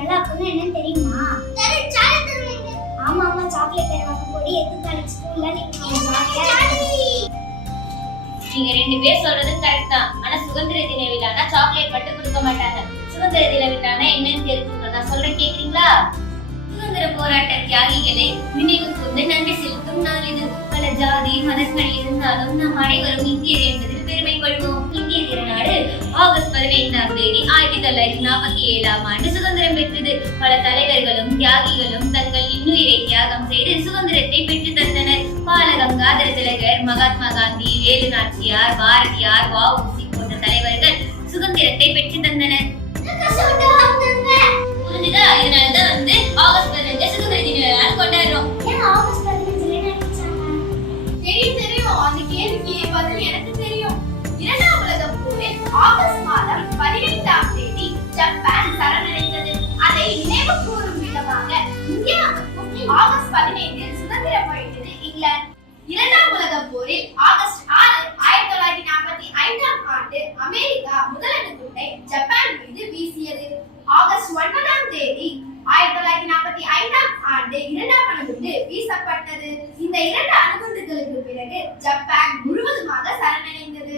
சொன்னல அப்பனா என்னன்னு தெரியுமா? ஆமா ஆமா சாக்லேட் தருவாங்க போடி எதுக்கு ஸ்கூல்ல நீங்க ரெண்டு பேர் சொல்றது கரெக்ட் தான். ஆனா சுதந்திர தின விழானா சாக்லேட் மட்டும் கொடுக்க மாட்டாங்க. சுதந்திர தின விழானா என்னன்னு தெரிஞ்சுக்கணும். நான் சொல்றேன் கேக்குறீங்களா? சுதந்திர போராட்ட தியாகிகளை நினைவு கூர்ந்து நன்றி செலுத்தும் நாள் இது. பல ஜாதி மதங்கள் இருந்தாலும் நாம் அனைவரும் இந்தியர் என்பதில் பெருமை கொள்வோம். இந்திய திருநாடு ஆகஸ்ட் 15ஆம் தேதி 1947ஆம் ஆண்டு சுதந்திரம் பெற்றது. பல தலைவர்களும் தியாகிகளும் தங்கள் இன்னுயிரை தியாகம் செய்து சுதந்திரத்தை பெற்று தந்தனர். பாலகங்காதர திலகர், மகாத்மா காந்தி, வேலு நாச்சியார், பாரதியார், வ.உ.சி போன்ற தலைவர்கள் சுதந்திரத்தை பெற்று தந்தனர். புரிஞ்சுதா? இதனாலதான் ஆகஸ்ட் 15 சுதந்திர தின விழா கொண்டாடுறோம். தெரியும். அந்த கேள்விக்கு பதில் எனக்கு தெரியும். இரண்டாம் உலகப் போரில் ஆகஸ்ட் மாதம் 15ஆம் தேதி ஜப்பான் சரணடைந்தது. அதை நினைவு கூறும் விதமாக இந்தியாவுக்கும் ஆகஸ்ட் 15 சுதந்திரம் அளித்தது இங்கிலாந்து. இரண்டாம் உலகப் போரில் ஆகஸ்ட் 6, 1945ஆம் ஆண்டு அமெரிக்கா முதல் அணுகுண்டை ஜப்பான் மீது வீசியது. ஆகஸ்ட் 9ஆம் தேதி 1945ஆம் ஆண்டு இரண்டாம் அணுகுண்டு வீசப்பட்டது. இந்த இரண்டு அணுகுண்டுகளுக்கு பிறகு ஜப்பான் முழுவதுமாக சரணடைந்தது.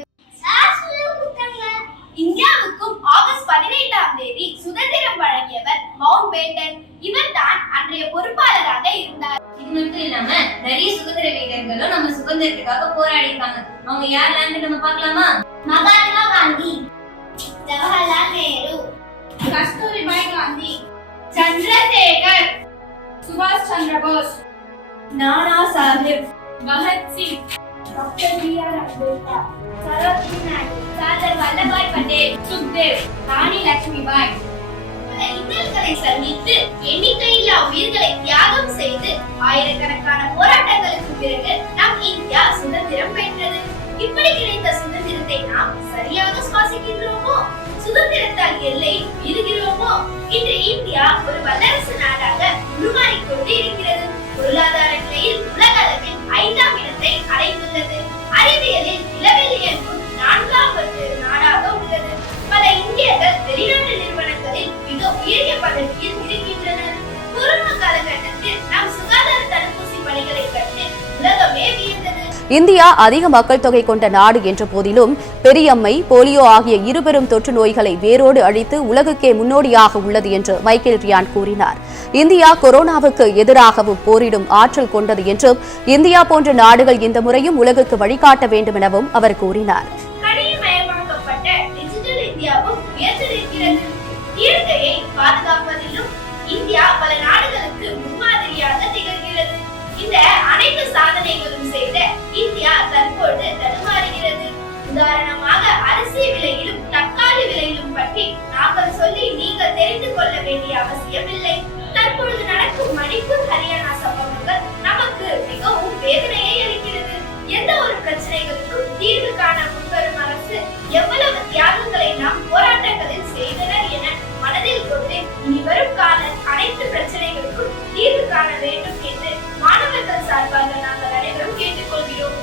இந்தியாவுக்கும் ஆகஸ்ட் 15ஆம் தேதி சுதந்திரம் வழங்கியவர் மவுண்ட் பேட்டன். இவர் தான் அன்றைய பொறுப்பாளராக இருந்தார். இது மட்டும் இல்லாம நிறைய சுதந்திர வீரர்களும் நம்ம சுதந்திரத்துக்காக போராடி இருக்காங்க. அவங்க யாரெல்லாம் நம்ம பார்க்கலாமா? மகாத்மா காந்தி, ஜவஹர்லால் நேரு, கஸ்தூரிபாய் காந்தி, சந்திரசேகர், சுபாஷ் சந்திர போஸ், நானா சாஹிப், பகத் சிங், டாக்டர் பி.ஆர். அம்பேத்கர், சரோஜினி நாயுடு, சர்தார் வல்லபாய் பட்டேல், சுக்தேவ், ராணி லட்சுமிபாய் பல இன்னல்களை சந்தித்து எண்ணிக்கையில்லா உயிர்களை தியாகம் செய்து ஆயிரக்கணக்கான போராட்டங்களுக்கு பிறகு நம் இந்தியா சுதந்திரம் பெற்றது. இப்படி கிடைத்த சுதந்திரத்தை நாம் சரியாக சுவாசிக்கின்றோமோ? சுதந்திரத்தால் எல்லை மீறுகிறோமோ? இன்று இந்தியா ஒரு வல்லரசு நாடாக உருமாறிக்கொண்டு இருக்கிறது. பொருளாதார நிலையில் உலக அளவில் 5ஆம் இடத்தை அடைந்துள்ளது. அறிவியலில் நிலவியல் 4வது நாடாக உள்ளது. பல இந்தியர்கள் வெளிநாட்டு நிறுவனங்களில் மிக உயரிய பதவியில் இருக்கின்றனர். கொரோனா காலகட்டத்தில் நாம் சுகாதார தடுப்பூசி பணிகளை கண்டு உலகமே வியந்தது. இந்தியா அதிக மக்கள் தொகை கொண்ட நாடு என்ற போதிலும் பெரியம்மை, போலியோ ஆகிய இருபெரும் தொற்று நோய்களை வேரோடு அழித்து உலகுக்கே முன்னோடியாக உள்ளது என்று மைக்கேல் ரியான் கூறினார். இந்தியா கொரோனாவுக்கு எதிராகவும் போரிடும் ஆற்றல் கொண்டது என்றும் இந்தியா போன்ற நாடுகள் இந்த முறையும் உலகுக்கு வழிகாட்ட வேண்டும் எனவும் அவர் கூறினார். கணினிமயமாக்கப்பட்ட டிஜிட்டல் இந்தியாவும் உயர்ந்திருக்கிறது. இயற்கையை பாதுகாப்பதிலும் இந்தியா பல நாடுகளுக்கு முன்மாதிரியாக திகழ்கிறது. இந்த அனைத்து சாதனைகளும் செய்த இந்தியா தற்போது தடுமாறுகிறது. உதாரணமாக அரிசி விலையிலும் தக்காளி விலையிலும் பற்றி நாங்கள் சொல்லி நீங்கள் தெரிந்து கொள்ள வேண்டிய அவசியம் இல்லை. தற்பொழுது நடக்கும் மணிப்பூர், ஹரியானா சம்பவங்கள் நமக்கு மிகவும் வேதனையை அளிக்கிறது. எந்த ஒரு பிரச்சனைகளுக்கும் தீர்வு காண முன்வரும் அரசு எவ்வளவு தியாகங்களை நாம் போராட்டங்களில் செய்தனர் என மனதில் கொண்டு இனி வரும் கால அனைத்து பிரச்சனைகளுக்கும் தீர்வு காண வேண்டும் என்று மாணவர்கள் சார்பாக நாங்கள் அனைவரும் கேட்டுக்கொள்கிறோம்.